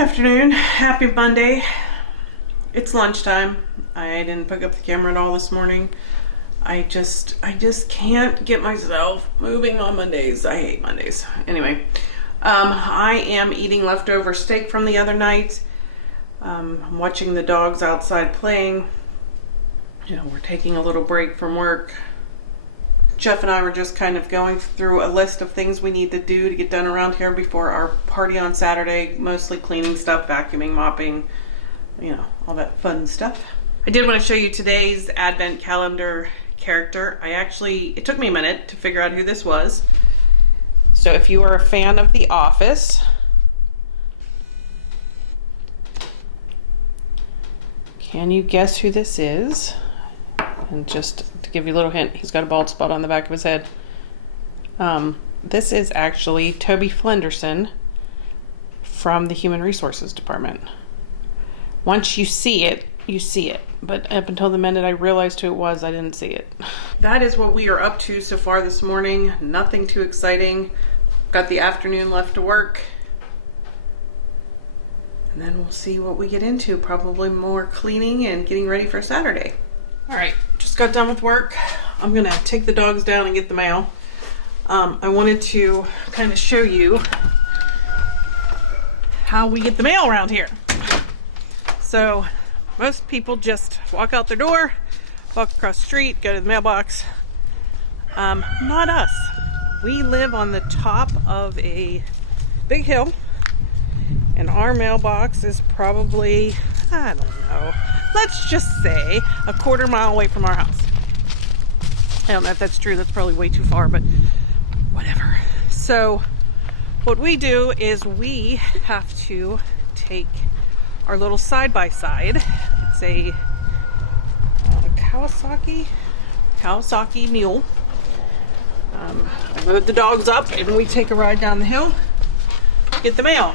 afternoon. Happy Monday. It's lunchtime. I didn't pick up the camera at all this morning. I just can't get myself moving on Mondays. I hate Mondays. Anyway, I am eating leftover steak from the other night. I'm watching the dogs outside playing. You know, we're taking a little break from work. Jeff and I were just kind of going through a list of things we need to do to get done around here before our party on Saturday. Mostly cleaning stuff, vacuuming, mopping, you know, all that fun stuff. I did want to show you today's advent calendar character. It took me a minute to figure out who this was. So if you are a fan of The Office, can you guess who this is? And just to give you a little hint, he's got a bald spot on the back of his head. This is actually Toby Flenderson from the Human Resources Department. Once you see it, you see it. But up until the minute I realized who it was, I didn't see it. That is what we are up to so far this morning. Nothing too exciting. Got the afternoon left to work. And then we'll see what we get into. Probably more cleaning and getting ready for Saturday. All right, just got done with work. I'm gonna take the dogs down and get the mail. I wanted to kind of show you how we get the mail around here. So most people just walk out their door, walk across the street, go to the mailbox. Not us. We live on the top of a big hill, and our mailbox is probably, I don't know, let's just say a quarter mile away from our house. I don't know if that's true. That's probably way too far, but whatever. So what we do is we have to take our little side-by-side. It's a Kawasaki mule. I load the dogs up and we take a ride down the hill, get the mail.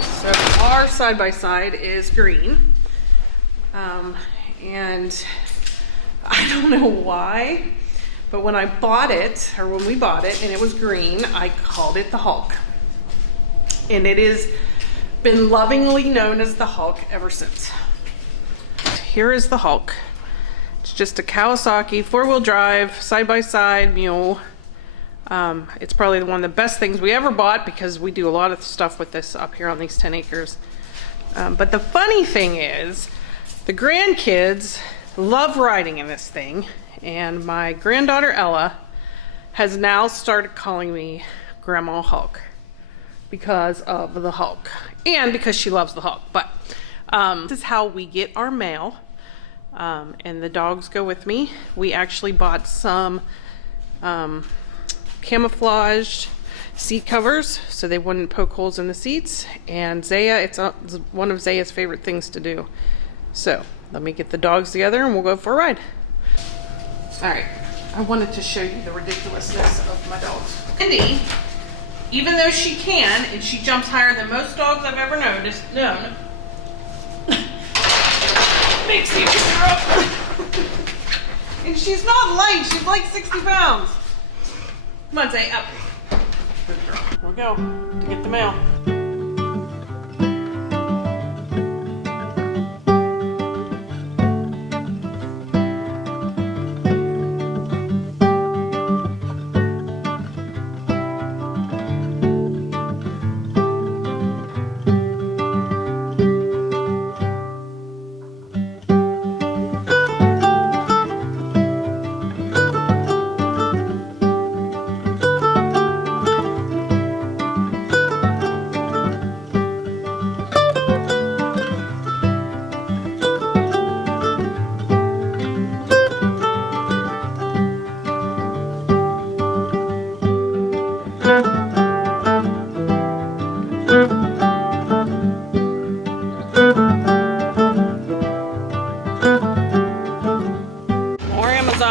So our side-by-side is green. And I don't know why, but when I bought it, or when we bought it and it was green, I called it the Hulk. And it has been lovingly known as the Hulk ever since. Here is the Hulk. It's just a Kawasaki 4-wheel drive, side-by-side mule. It's probably one of the best things we ever bought because we do a lot of stuff with this up here on these 10 acres. But the funny thing is, the grandkids love riding in this thing, and my granddaughter Ella has now started calling me Grandma Hulk because of the Hulk and because she loves the Hulk. But this is how we get our mail, and the dogs go with me. We actually bought some camouflaged seat covers so they wouldn't poke holes in the seats, and Zaya, it's one of Zaya's favorite things to do. So let me get the dogs together and we'll go for a ride. All right, I wanted to show you the ridiculousness of my dogs. Cindy, even though she can, and she jumps higher than most dogs I've ever known. Makes me pick her up. And she's not light, she's like 60 pounds. Come on, Zay, up. Good girl. Here we go, to get the mail.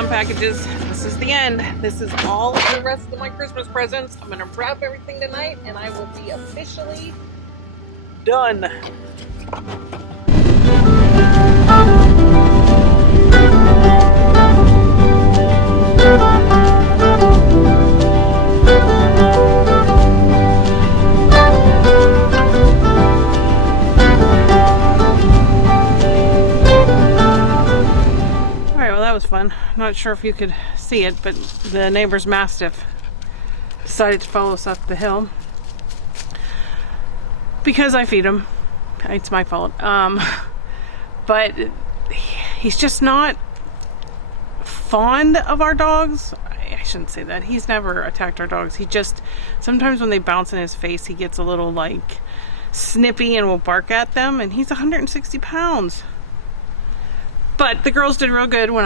Packages. This is the end. This is all of the rest of my Christmas presents. I'm gonna wrap everything tonight and I will be officially done. not sure if you could see it, but the neighbor's Mastiff decided to follow us up the hill because I feed him. It's my fault. But he's just not fond of our dogs. I shouldn't say that. He's never attacked our dogs. He just, sometimes when they bounce in his face, he gets a little like snippy and will bark at them, and he's 160 pounds. But the girls did real good when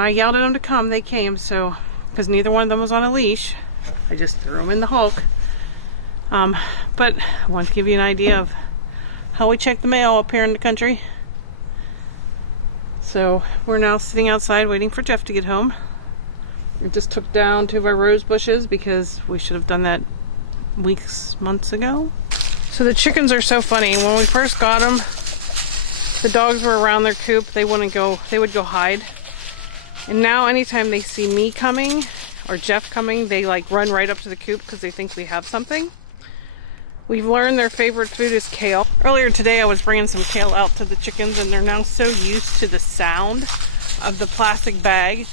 I yelled at them to come. They came, so because neither one of them was on a leash, I just threw them in the Hulk. But I want to give you an idea of how we check the mail up here in the country. So we're now sitting outside waiting for Jeff to get home. We just took down 2 of our rose bushes because we should have done that months ago. So the chickens are so funny. When we first got them, the dogs were around their coop. They wouldn't go, they would go hide. And now anytime they see me coming or Jeff coming, they like run right up to the coop because they think we have something. We've learned their favorite food is kale. Earlier today I was bringing some kale out to the chickens, and they're now so used to the sound of the plastic bag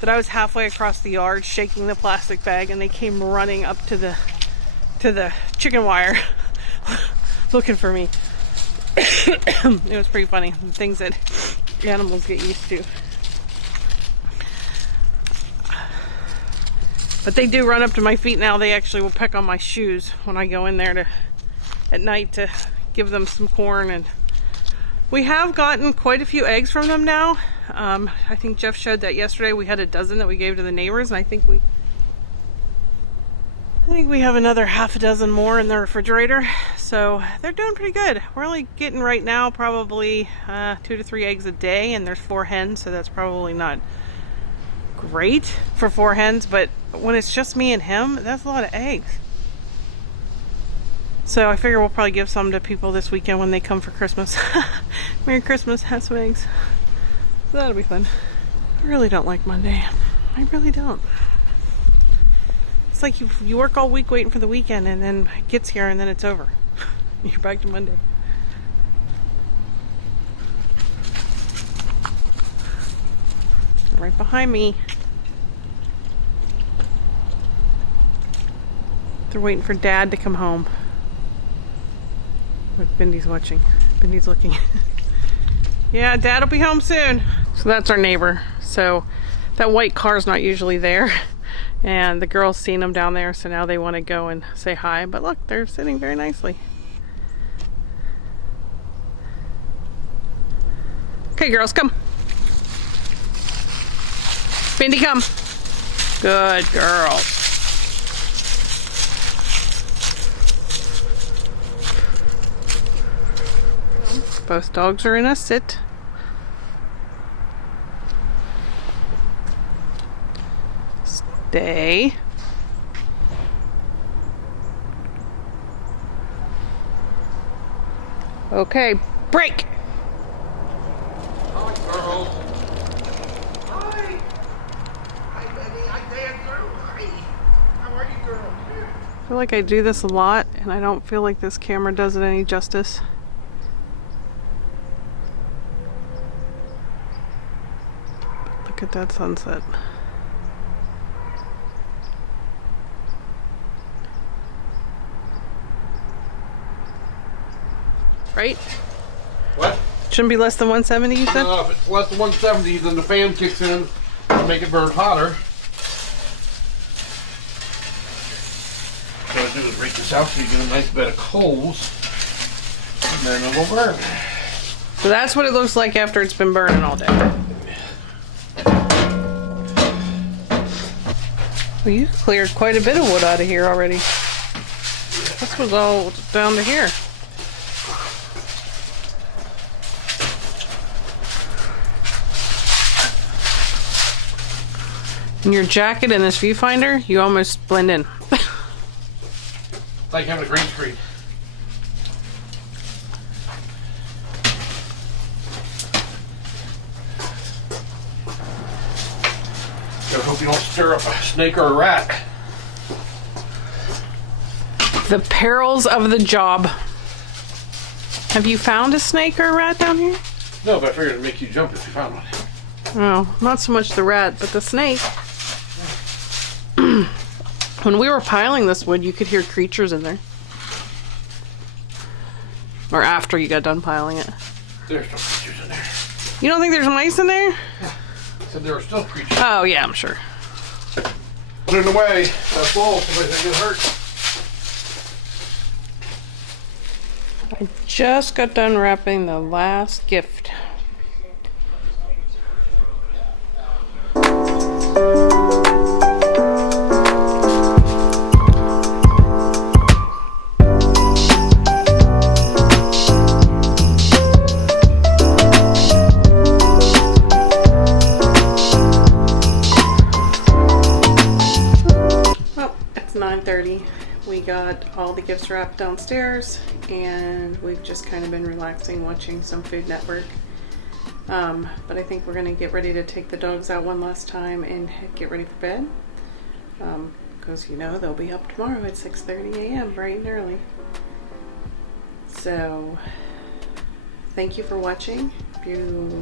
that I was halfway across the yard shaking the plastic bag, and they came running up to the chicken wire looking for me. It was pretty funny, the things that animals get used to. But they do run up to my feet now. They actually will peck on my shoes when I go in there at night to give them some corn. And we have gotten quite a few eggs from them now. I think Jeff showed that yesterday. We had a dozen that we gave to the neighbors, and I think we have another half a dozen more in the refrigerator. So they're doing pretty good. We're only getting right now probably 2 to 3 eggs a day, and there's 4 hens, so that's probably not great for 4 hens, but when it's just me and him, that's a lot of eggs. So I figure we'll probably give some to people this weekend when they come for Christmas. Merry Christmas, have some eggs. So that'll be fun. I really don't like Monday. I really don't. It's like you work all week waiting for the weekend, and then it gets here and then it's over. You're back to Monday. Right behind me. They're waiting for Dad to come home. Look, Bindy's watching. Bindy's looking. Yeah, Dad will be home soon. So that's our neighbor. So that white car's not usually there. And the girls seen them down there, so now they want to go and say hi. But look, they're sitting very nicely. Okay, girls, come. Bindy, come. Good girl. Both dogs are in a sit. Stay. Okay, break. Hi, girls. Hi. Hi, Betty. Hi, Dan. Hi. How are you, girls? I feel like I do this a lot, and I don't feel like this camera does it any justice. Look at that sunset. Right? What? Shouldn't be less than 170, you said? If it's less than 170, then the fan kicks in to make it burn hotter. What I do is rake this out so you get a nice bed of coals, and then it will burn. So that's what it looks like after it's been burning all day. Well, you cleared quite a bit of wood out of here already. This was all down to here. In your jacket and this viewfinder, you almost blend in. It's like having a green screen. Gotta hope you don't stir up a snake or a rat. The perils of the job. Have you found a snake or a rat down here? No, but I figured it'd make you jump if you found one. Oh, not so much the rat, but the snake. When we were piling this wood, you could hear creatures in there. Or after you got done piling it. There's no creatures in there. You don't think there's mice in there? So there are still creatures. Oh, yeah, I'm sure. Put it away. That's full. Somebody's gonna get hurt. I just got done wrapping the last gift. Well, it's 9:30. We got all the gifts wrapped downstairs, and we've just kind of been relaxing, watching some Food Network. But I think we're gonna get ready to take the dogs out one last time and get ready for bed. Because you know they'll be up tomorrow at 6:30 a.m. bright and early. So thank you for watching. If you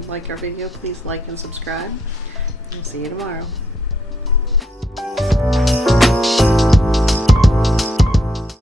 like our video, please like and subscribe. We'll see you tomorrow.